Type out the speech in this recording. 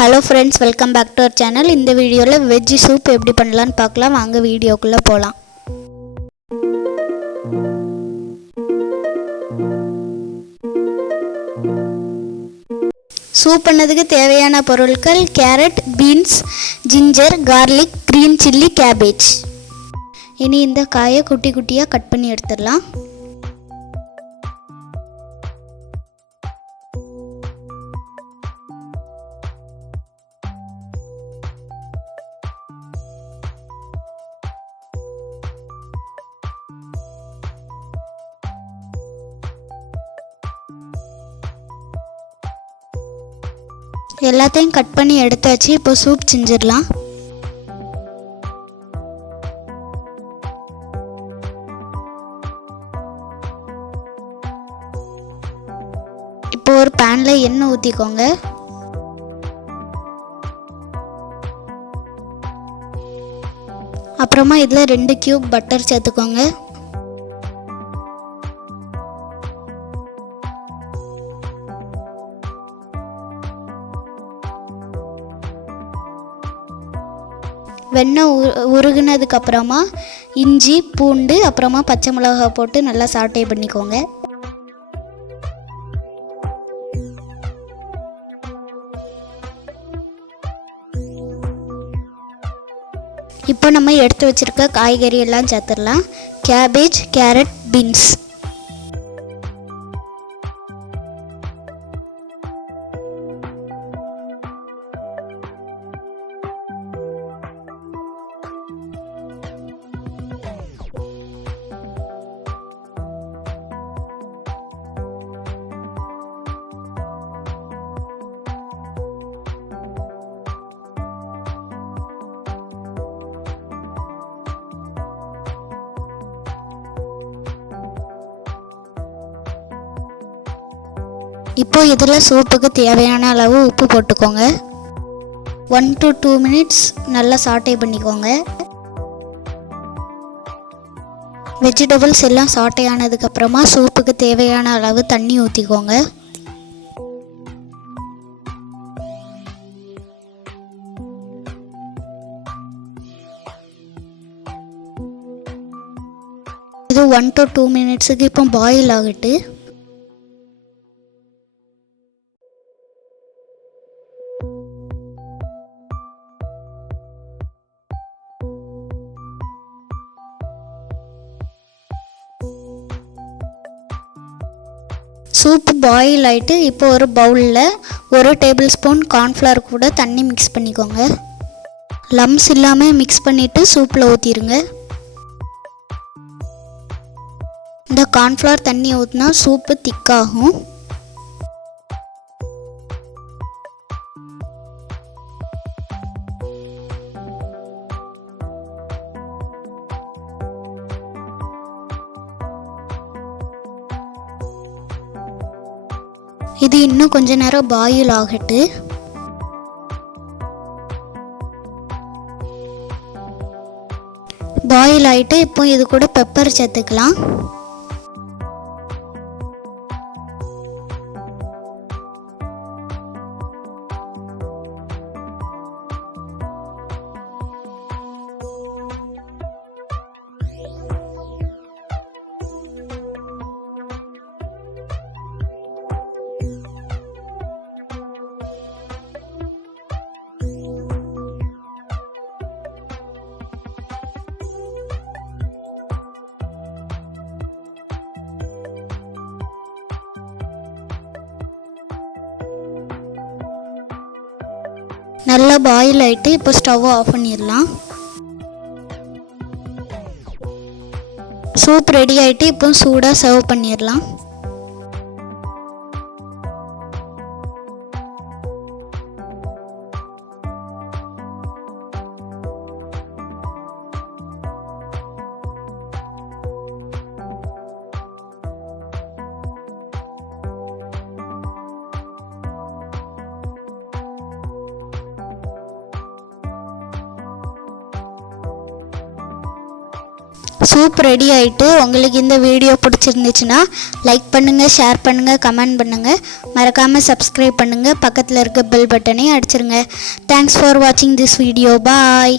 Hello friends, welcome back to our channel. இந்த வீடியோல veg soup எப்படி பண்ணலாம்னு பார்க்கலாம். வாங்க வீடியோக்குள்ள போலாம். சூப் பண்ணதுக்கு தேவையான பொருட்கள் carrot, beans, ginger, garlic, green chilli, cabbage. இனி இந்த காயை குட்டி குட்டியா கட் பண்ணி எடுத்துடலாம். எல்லாத்தையும் கட் பண்ணி எடுத்தாச்சு. இப்போ சூப் செஞ்சிடலாம். இப்போ ஒரு பேன்ல எண்ணெய் ஊற்றிக்கோங்க. அப்புறமா இதில் 2 கியூப் பட்டர் சேர்த்துக்கோங்க. வெண்ணெய் உருகுனதுக்கு அப்புறமா இஞ்சி, பூண்டு, அப்புறமா பச்சை மிளகாய் போட்டு நல்லா சாட்டே பண்ணிக்கோங்க. இப்போ நம்ம எடுத்து வச்சிருக்க காய்கறி எல்லாம் சேர்த்துடலாம். Cabbage, carrot, beans. இப்போ இதில் சூப்புக்கு தேவையான அளவு உப்பு போட்டுக்கோங்க. 1 to 2 minutes நல்லா சாட்டே பண்ணிக்கோங்க. வெஜிடபிள்ஸ் எல்லாம் சாட்டே ஆனதுக்கப்புறமா சூப்புக்கு தேவையான அளவு தண்ணி ஊற்றிக்கோங்க. இது 1 to 2 minutesக்கு இப்போ பாயில் ஆகிட்டு. சூப் பாயில் ஆகிட்டு இப்போ ஒரு பவுலில் 1 டேபிள் ஸ்பூன் கார்ன்ஃப்ளவர் கூட தண்ணி மிக்ஸ் பண்ணிக்கோங்க. லம்ஸ் இல்லாமல் மிக்ஸ் பண்ணிவிட்டு சூப்பில் ஊற்றிடுங்க. இந்த கார்ன்ஃப்ளவர் தண்ணி ஊற்றினா சூப்பு திக்காகும். இது இன்னும் கொஞ்ச நேரம் பாயில் ஆகட்டு. பாயில் ஆகிட்டு இப்போ இது கூட பெப்பர் சேர்த்துக்கலாம். நல்லா பாயில் ஆகிட்டு இப்போ ஸ்டவ்வை ஆஃப் பண்ணிடலாம். சூப் ரெடி ஆகிட்டு இப்போ சூடாக சர்வ் பண்ணிடலாம். சூப் ரெடி ஆயிட்டு. உங்களுக்கு இந்த வீடியோ பிடிச்சிருந்துச்சுன்னா லைக் பண்ணுங்கள், ஷேர் பண்ணுங்கள், கமெண்ட் பண்ணுங்கள். மறக்காமல் சப்ஸ்கிரைப் பண்ணுங்கள். பக்கத்தில் இருக்க பெல் பட்டனை அடிச்சிருங்க. தேங்க்ஸ் ஃபார் வாட்சிங் திஸ் வீடியோ. பாய்.